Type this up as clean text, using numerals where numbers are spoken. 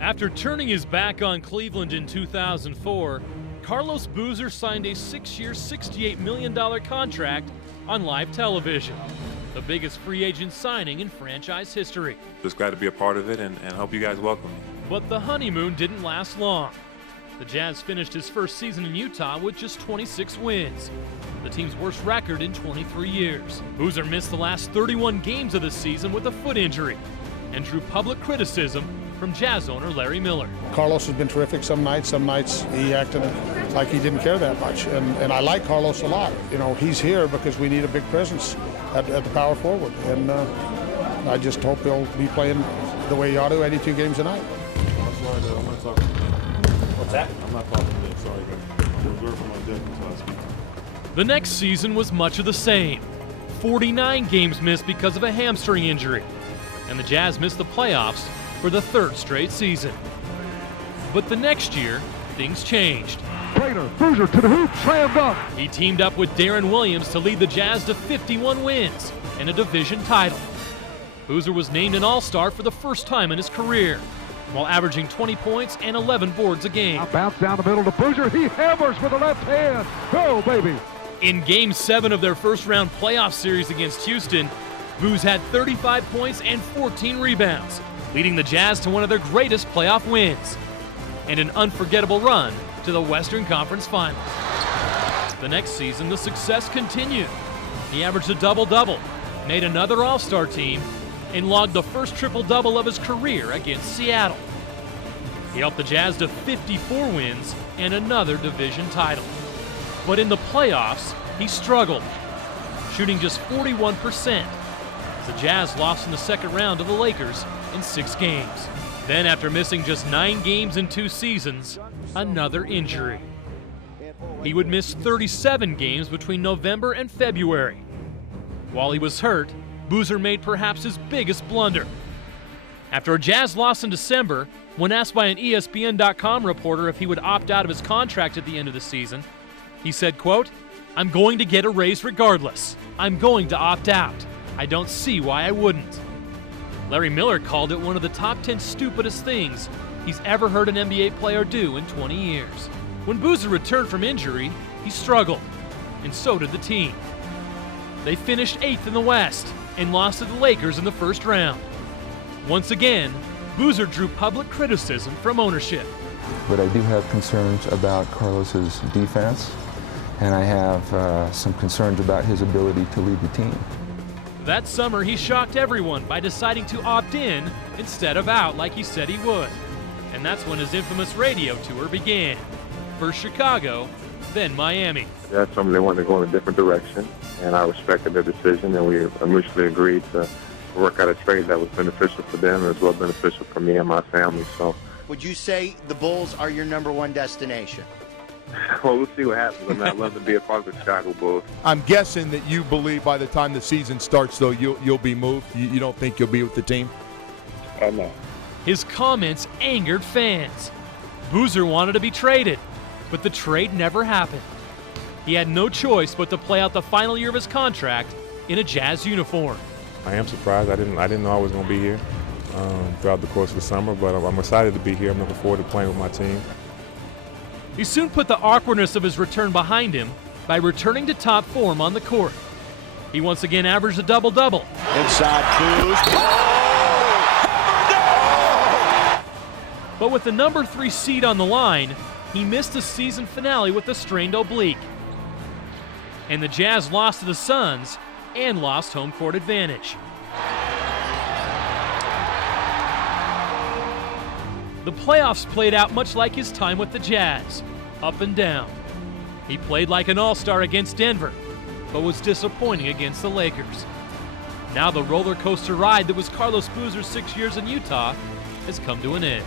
After turning his back on Cleveland in 2004, Carlos Boozer signed a 6-year, $68 million contract on live television, the biggest free agent signing in franchise history. Just glad to be a part of it and hope you guys welcome me. But the honeymoon didn't last long. The Jazz finished his first season in Utah with just 26 wins, the team's worst record in 23 years. Boozer missed the last 31 games of the season with a foot injury and drew public criticism from Jazz owner Larry Miller. Carlos has been terrific some nights he acted like he didn't care that much. And I like Carlos a lot. You know, he's here because we need a big presence at the power forward. And I just hope he'll be playing the way he ought to 82 games a night. I'm not talking to him. What's that? I'm not talking to him, sorry guys. I'm reserved for my judgment last week. The next season was much of the same. 49 games missed because of a hamstring injury. And the Jazz missed the playoffs for the third straight season. But the next year, things changed. Boozer to the hoop, slam dunk. He teamed up with Darren Williams to lead the Jazz to 51 wins and a division title. Boozer was named an All-Star for the first time in his career, while averaging 20 points and 11 boards a game. Now bounce down the middle to Boozer. He hammers with the left hand. Go, baby. In Game 7 of their first-round playoff series against Houston, Booz had 35 points and 14 rebounds, leading the Jazz to one of their greatest playoff wins and an unforgettable run to the Western Conference Finals. The next season, the success continued. He averaged a double-double, made another All-Star team, and logged the first triple-double of his career against Seattle. He helped the Jazz to 54 wins and another division title. But in the playoffs, he struggled, shooting just 41%. The Jazz lost in the second round to the Lakers in 6 games. Then, after missing just 9 games in 2 seasons, another injury. He would miss 37 games between November and February. While he was hurt, Boozer made perhaps his biggest blunder. After a Jazz loss in December, when asked by an ESPN.com reporter if he would opt out of his contract at the end of the season, he said, quote, "I'm going to get a raise regardless. I'm going to opt out. I don't see why I wouldn't." Larry Miller called it one of the top 10 stupidest things he's ever heard an NBA player do in 20 years. When Boozer returned from injury, he struggled, and so did the team. They finished 8th in the West and lost to the Lakers in the first round. Once again, Boozer drew public criticism from ownership. But I do have concerns about Carlos's defense, and I have some concerns about his ability to lead the team. That summer, he shocked everyone by deciding to opt in instead of out like he said he would. And that's when his infamous radio tour began. First Chicago, then Miami. That's something they wanted to go in a different direction, and I respected their decision, and we mutually agreed to work out a trade that was beneficial for them as well as beneficial for me and my family. So, would you say the Bulls are your #1 destination? well, we'll see what happens. I mean, I'd love to be a part of the Chicago Bulls. I'm guessing that you believe by the time the season starts, though, you'll be moved. You don't think you'll be with the team? No. His comments angered fans. Boozer wanted to be traded, but the trade never happened. He had no choice but to play out the final year of his contract in a Jazz uniform. I am surprised. I didn't know I was going to be here throughout the course of the summer, but I'm excited to be here. I'm looking forward to playing with my team. He soon put the awkwardness of his return behind him by returning to top form on the court. He once again averaged a double-double. Inside Booz. But with the #3 seed on the line, he missed the season finale with a strained oblique. And the Jazz lost to the Suns and lost home court advantage. The playoffs played out much like his time with the Jazz, up and down. He played like an all-star against Denver, but was disappointing against the Lakers. Now the roller coaster ride that was Carlos Boozer's 6 years in Utah has come to an end.